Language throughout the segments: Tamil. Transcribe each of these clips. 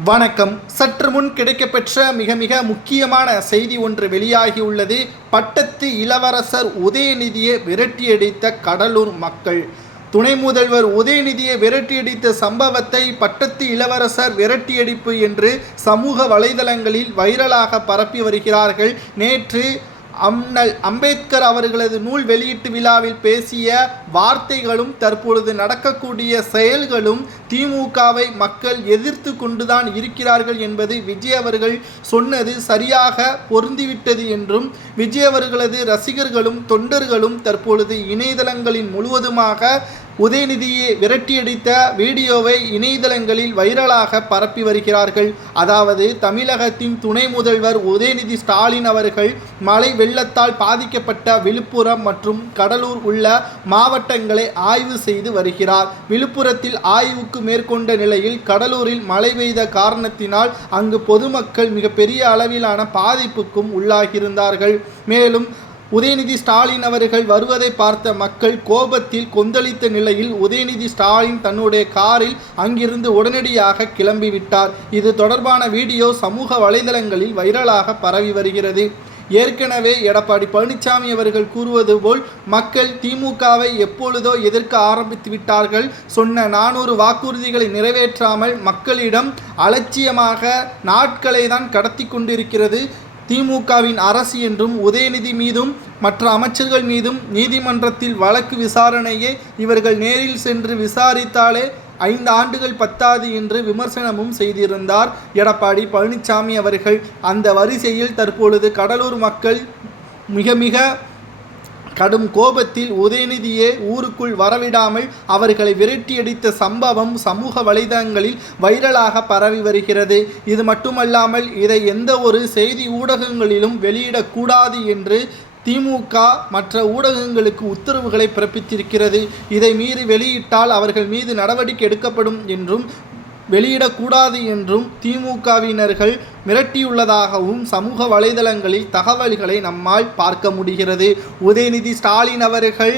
வணக்கம். சற்று முன் கிடைக்கப்பெற்ற மிக முக்கியமான செய்தி ஒன்று வெளியாகியுள்ளது. பட்டத்து இளவரசர் உதயநிதியை விரட்டியடித்த கடலூர் மக்கள். துணை முதல்வர் உதயநிதியை விரட்டியடித்த சம்பவத்தை பட்டத்து இளவரசர் விரட்டியடிப்பு என்று சமூக வலைதளங்களில் வைரலாக பரப்பி வருகிறார்கள். நேற்று அண்ணல் அம்பேத்கர் அவர்களது நூல் வெளியீட்டு விழாவில் பேசிய வார்த்தைகளும் தற்பொழுது நடக்கக்கூடிய செயல்களும் திமுகவை மக்கள் எதிர்த்து கொண்டுதான் இருக்கிறார்கள் என்பது விஜய் அவர்கள் சொன்னது சரியாக பொருந்திவிட்டது என்றும் விஜய் அவர்களது ரசிகர்களும் தொண்டர்களும் தற்பொழுது இணையதளங்களின் முழுவதுமாக உதயநிதியை விரட்டியடித்த வீடியோவை இணையதளங்களில் வைரலாக பரப்பி வருகிறார்கள். அதாவது தமிழகத்தின் துணை முதல்வர் உதயநிதி ஸ்டாலின் அவர்கள் மழை வெள்ளத்தால் பாதிக்கப்பட்ட விழுப்புரம் மற்றும் கடலூர் உள்ள மாவட்டங்களை ஆய்வு செய்து வருகிறார். விழுப்புரத்தில் ஆய்வுக்கு மேற்கொண்ட நிலையில் கடலூரில் மழை பெய்த காரணத்தினால் அங்கு பொதுமக்கள் மிகப்பெரிய அளவிலான பாதிப்புக்கும் உள்ளாகியிருந்தார்கள். மேலும் உதயநிதி ஸ்டாலின் அவர்கள் வருவதை பார்த்த மக்கள் கோபத்தில் கொந்தளித்த நிலையில் உதயநிதி ஸ்டாலின் தன்னுடைய காரில் அங்கிருந்து உடனடியாக கிளம்பிவிட்டார். இது தொடர்பான வீடியோ சமூக வலைதளங்களில் வைரலாக பரவி வருகிறது. ஏற்கனவே எடப்பாடி பழனிசாமி அவர்கள் கூறுவது போல் மக்கள் திமுகவை எப்பொழுதோ எதிர்க்க ஆரம்பித்து விட்டார்கள். சொன்ன 400 வாக்குறுதிகளை நிறைவேற்றாமல் மக்களிடம் அலட்சியமாக நாட்களை தான் கடத்தி கொண்டிருக்கிறது திமுகவின் அரசு என்றும் உதயநிதி மீதும் மற்ற அமைச்சர்கள் மீதும் நீதிமன்றத்தில் வழக்கு விசாரணையை இவர்கள் நேரில் சென்று விசாரித்தாலே 5 ஆண்டுகள் பத்தாது என்று விமர்சனமும் செய்திருந்தார் எடப்பாடி பழனிசாமி அவர்கள். அந்த வரிசையில் தற்பொழுது கடலூர் மக்கள் மிக கடும் கோபத்தில் உதயநிதியை ஊருக்குள் வரவிடாமல் அவர்களை விரட்டியடித்த சம்பவம் சமூக வலைதளங்களில் வைரலாக பரவி வருகிறது. இது மட்டுமல்லாமல் இதை எந்த ஒரு செய்தி ஊடகங்களிலும் வெளியிடக்கூடாது என்று திமுக மற்ற ஊடகங்களுக்கு உத்தரவுகளை பிறப்பித்திருக்கிறது. இதை மீறி வெளியிட்டால் அவர்கள் மீது நடவடிக்கை எடுக்கப்படும் என்றும் வெளியிடக்கூடாது என்றும் திமுகவினர்கள் மிரட்டியுள்ளதாகவும் சமூக வலைதளங்களில் தகவல்களை நம்மால் பார்க்க முடிகிறது. உதயநிதி ஸ்டாலின் அவர்கள்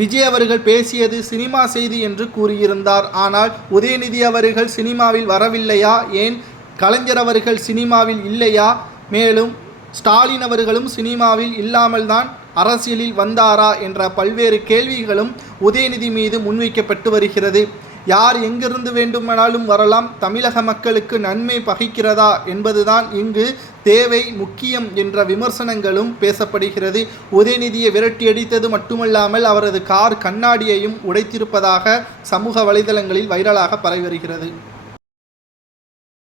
விஜய் அவர்கள் பேசியது சினிமா செய்தி என்று கூறியிருந்தார். ஆனால் உதயநிதி அவர்கள் சினிமாவில் வரவில்லையா? ஏன் கலைஞர் அவர்கள் சினிமாவில் இல்லையா? மேலும் ஸ்டாலின் அவர்களும் சினிமாவில் இல்லாமல் தான் அரசியலில் வந்தாரா என்ற பல்வேறு கேள்விகளும் உதயநிதி மீது முன்வைக்கப்பட்டு வருகிறது. யார் எங்கிருந்து வேண்டுமானாலும் வரலாம், தமிழக மக்களுக்கு நன்மை பகைக்கிறதா என்பதுதான் இங்கு தேவை முக்கியம் என்ற விமர்சனங்களும் பேசப்படுகிறது. உதயநிதியை விரட்டியடித்தது மட்டுமல்லாமல் அவரது கார் கண்ணாடியையும் உடைத்திருப்பதாக சமூக வலைதளங்களில் வைரலாக பரவி வருகிறது.